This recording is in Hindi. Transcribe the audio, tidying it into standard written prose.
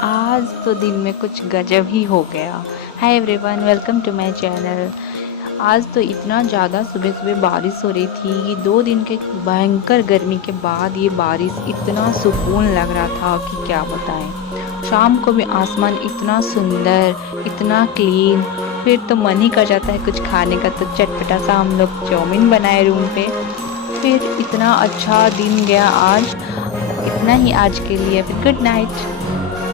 आज तो दिन में कुछ गजब ही हो गया। Hi everyone, welcome to my channel. आज तो इतना ज़्यादा सुबह सुबह बारिश हो रही थी। ये 2 दिन के भयंकर गर्मी के बाद ये बारिश इतना सुकून लग रहा था कि क्या बताएं। शाम को भी आसमान इतना सुंदर, इतना क्लीन। फिर तो मन ही कर जाता है कुछ खाने का, तो चटपटा सा हम लोग चाउमीन बनाए रूम पे। फिर इतना अच्छा दिन गया आज। इतना ही आज के लिए, फिर गुड नाइट।